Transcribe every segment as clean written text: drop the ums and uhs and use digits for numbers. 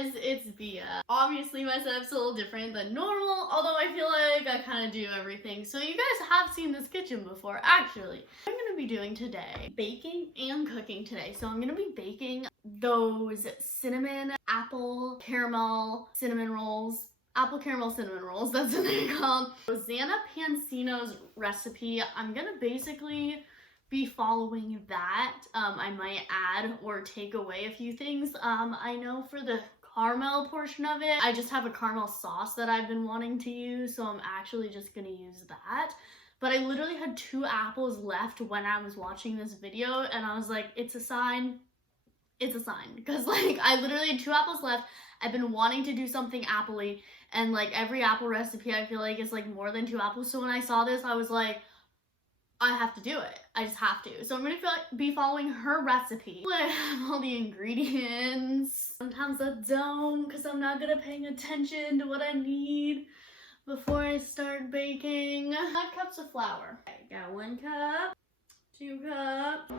guys, it's Via. Obviously my setup's a little different than normal, although I feel like I kind of do everything. So you guys have seen this kitchen before, actually. I'm gonna be doing today baking and cooking today. So I'm gonna be baking those cinnamon apple caramel cinnamon rolls. Apple caramel cinnamon rolls, that's what they're called. Rosanna Pansino's recipe. I'm gonna basically be following that. I might add or take away a few things. I know for the caramel portion of it, I just have a caramel sauce that I've been wanting to use, so I'm actually just gonna use that. But I literally had 2 apples left when I was watching this video, and I was like, it's a sign. It's a sign, because like I literally had 2 apples left. I've been wanting to do something apple-y, and like every apple recipe I feel like is like more than 2 apples. So when I saw this, I was like, I have to do it. I just have to. So I'm gonna be following her recipe. I have all the ingredients. Sometimes I don't, because I'm not good at paying attention to what I need before I start baking. 5 cups of flour. Okay, got 1 cup, 2 cups.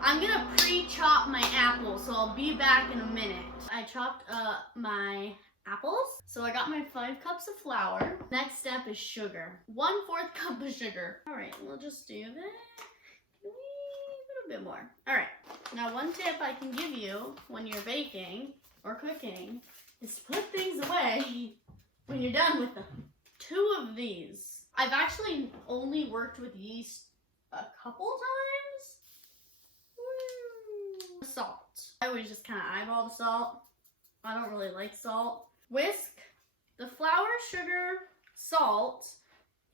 I'm gonna pre-chop my apples, so I'll be back in a minute. I chopped up my apples. So I got my 5 cups of flour. Next step is sugar. 1/4 cup of sugar. All right, we'll just do that. A little bit more. All right, now one tip I can give you when you're baking or cooking is to put things away when you're done with them. 2 of these. I've actually only worked with yeast a couple times. Salt. I always just kind of eyeball the salt. I don't really like salt. Whisk the flour, sugar, salt,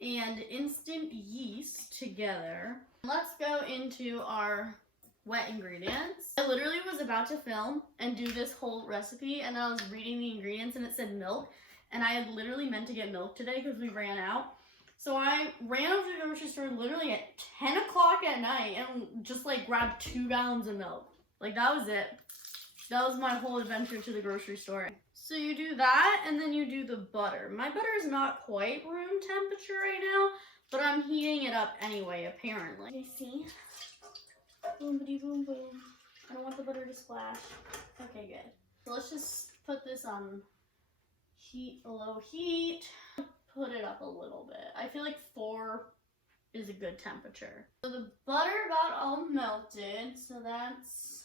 and instant yeast together. Let's go into our wet ingredients. I literally was about to film and do this whole recipe, and I was reading the ingredients and it said milk, and I had literally meant to get milk today because we ran out. So I ran over to the grocery store literally at 10 o'clock at night and just like grabbed 2 gallons of milk. Like that was it. That was my whole adventure to the grocery store. So you do that, and then you do the butter. My butter is not quite room temperature right now, but I'm heating it up anyway, apparently. Okay, see? Boom, boom, boom. I don't want the butter to splash. Okay, good. So let's just put this on low heat. Put it up a little bit. I feel like 4 is a good temperature. So the butter got all melted, so that's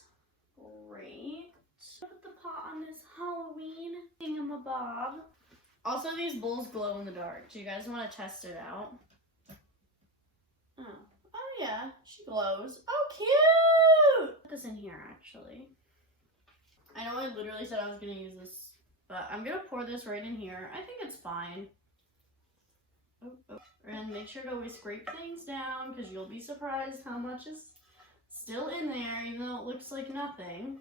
great. Put the pot on this Halloween thingamabob. Also, these bowls glow in the dark. Do you guys want to test it out? Oh yeah, she glows. Oh, cute! Put this in here, actually. I know I literally said I was gonna use this, but I'm gonna pour this right in here. I think it's fine. Oh. And make sure to always scrape things down, because you'll be surprised how much is still in there, even though it looks like nothing.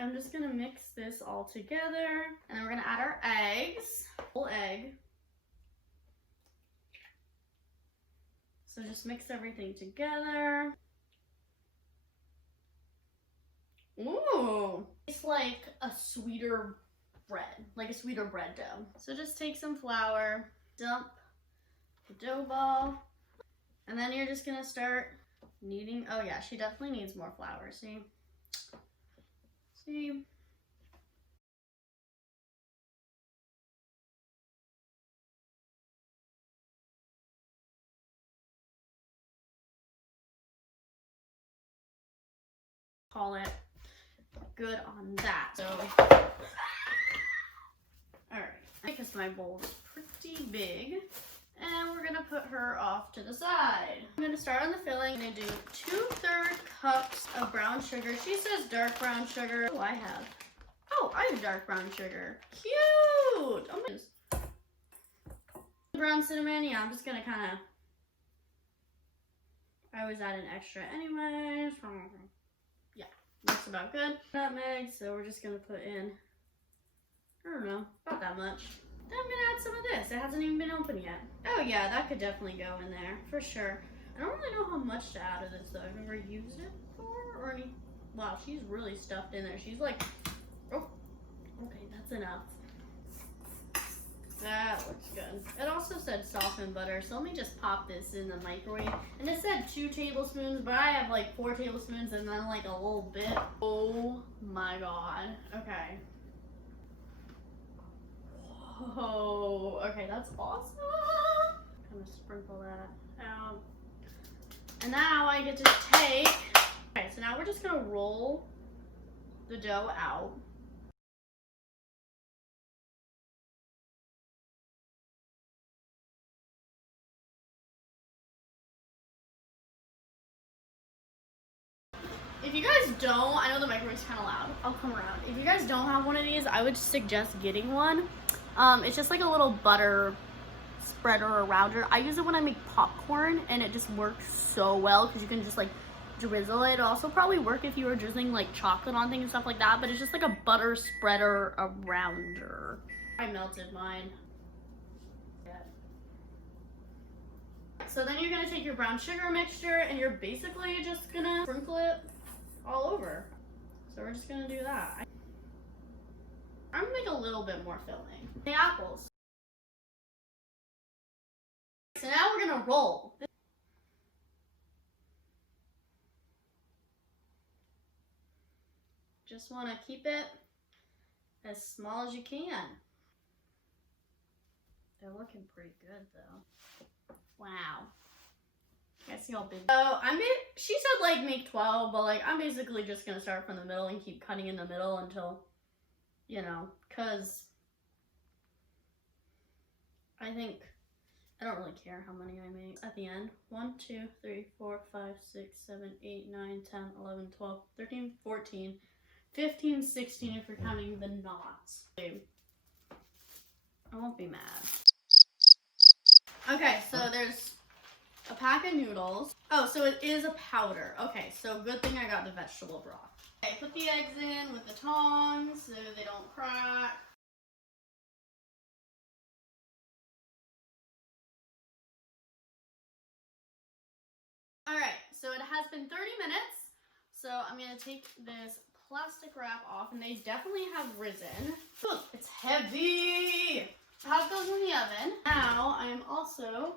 I'm just gonna mix this all together, and then we're gonna add our eggs. Whole egg. So just mix everything together. Ooh! It's like a sweeter bread, like a sweeter bread dough. So just take some flour, dump the dough ball, and then you're just gonna start kneading. Oh yeah, she definitely needs more flour, see? See? Call it good on that. So, alright, because my bowl is pretty big, and we're gonna put her off to the side. I'm gonna start on the filling. I'm gonna do 2/3 cups of brown sugar. She says dark brown sugar. Oh, I have dark brown sugar. Cute! Oh my. Brown cinnamon, yeah, I'm just gonna kind of, I always add an extra anyways. Yeah, that's about good. Nutmeg, so we're just gonna put in, I don't know, about that much. Then I'm gonna add some of this. It hasn't even been opened yet. Oh yeah, that could definitely go in there, for sure. I don't really know how much to add of this though. I've never used it before, or any, wow, she's really stuffed in there. She's like, oh, okay, that's enough. That looks good. It also said softened butter, so let me just pop this in the microwave. And it said 2 tablespoons, but I have like 4 tablespoons and then like a little bit. Oh my god. Okay. Whoa. Okay, that's awesome. I'm gonna sprinkle that out. And now I get to take. Okay, so now we're just gonna roll the dough out. If you guys don't, I know the microwave's kind of loud. I'll come around. If you guys don't have one of these, I would suggest getting one. It's just like a little butter spreader or rounder. I use it when I make popcorn, and it just works so well because you can just like drizzle it. It'll also probably work if you were drizzling like chocolate on things and stuff like that, but it's just like a butter spreader, a rounder. I melted mine. So then you're gonna take your brown sugar mixture and you're basically just gonna sprinkle it all over. So we're just gonna do that. I'm gonna make a little bit more filling. The apples. So now we're gonna roll. Just wanna keep it as small as you can. They're looking pretty good though. Wow. I see how big. So she said like make 12, but like I'm basically just gonna start from the middle and keep cutting in the middle until, you know, cause I think I don't really care how many I make at the end. 1, 2, 3, 4, 5, 6, 7, 8, 9, 10, 11, 12, 13, 14, 15, 16 if you're counting the knots. I won't be mad. Okay, so there's a pack of noodles. Oh, so it is a powder. Okay, so good thing I got the vegetable broth. Okay, put the eggs in with the tongs so they don't crack. Alright, so it has been 30 minutes. So I'm going to take this plastic wrap off, and they definitely have risen. Ooh, it's heavy! Have those in the oven. Now I'm also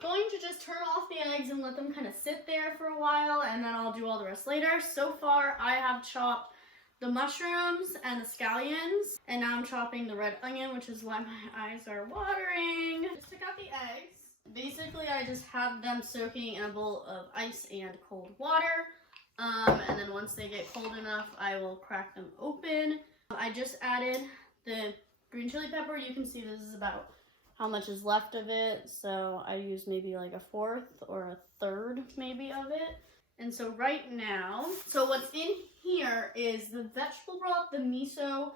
going to just turn off the eggs and let them kind of sit there for a while, and then I'll do all the rest later. So far I have chopped the mushrooms and the scallions, and now I'm chopping the red onion, which is why my eyes are watering. Just took out the eggs. Basically I just have them soaking in a bowl of ice and cold water, and then once they get cold enough I will crack them open. I just added the green chili pepper. You can see this is about how much is left of it. So I use maybe like 1/4 or 1/3 maybe of it. And so right now, so what's in here is the vegetable broth, the miso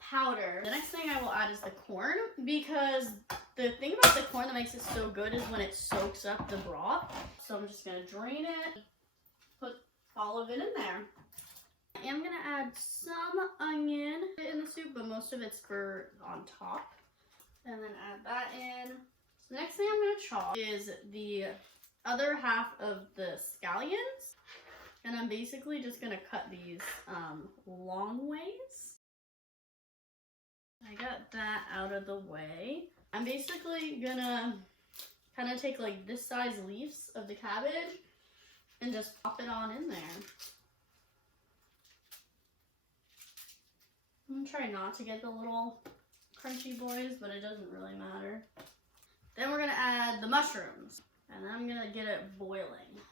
powder. The next thing I will add is the corn, because the thing about the corn that makes it so good is when it soaks up the broth. So I'm just gonna drain it, put all of it in there. I am gonna add some onion in the soup, but most of it's for on top. And then add that in. So the next thing I'm gonna chop is the other half of the scallions. And I'm basically just gonna cut these long ways. I got that out of the way. I'm basically gonna kind of take like this size leaves of the cabbage and just pop it on in there. I'm gonna try not to get the little crunchy boys, but it doesn't really matter. Then we're gonna add the mushrooms, and then I'm gonna get it boiling.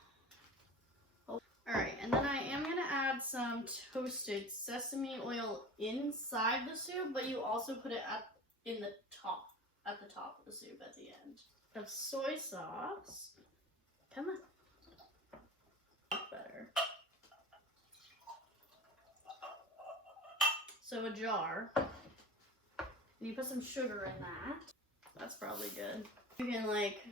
Alright, and then I am gonna add some toasted sesame oil inside the soup, but you also put it at the top of the soup at the end. Of soy sauce. Come on. Better. So a jar. And you put some sugar in that. That's probably good. You can like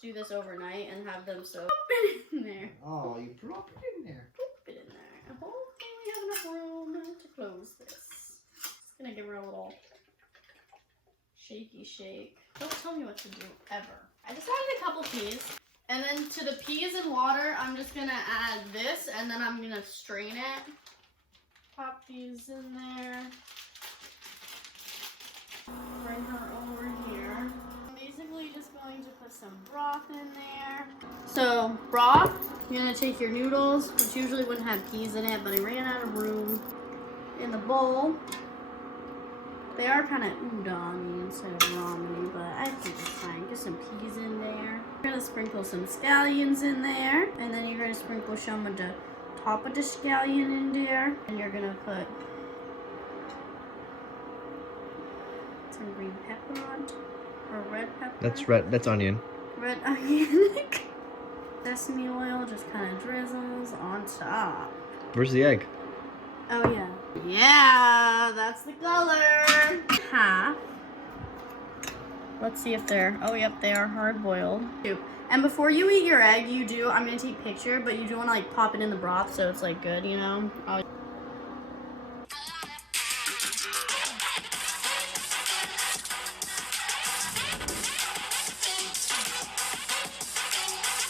do this overnight and have them soak. Pop it in there. Oh, you drop it in there. Pop it in there. And hopefully we have enough room to close this. Just gonna give her a little shaky shake. Don't tell me what to do ever. I just added a couple peas. And then to the peas and water, I'm just gonna add this, and then I'm gonna strain it. Pop these in there. Bring her over going to put some broth in there. So broth, you're gonna take your noodles, which usually wouldn't have peas in it, but I ran out of room in the bowl. They are kind of udon instead of ramen, but I think it's fine. Get some peas in there. You're gonna sprinkle some scallions in there, and then you're gonna sprinkle some of the top of the scallion in there, and you're gonna put some green pepper on, or red pepper. That's red. That's onion. Red onion. Sesame oil just kind of drizzles on top. Where's the egg? Oh yeah. Yeah, that's the color. Half. Let's see if they're, oh yep, they are hard boiled. And before you eat your egg, you do, I'm gonna take a picture, but you do wanna like pop it in the broth so it's like good, you know?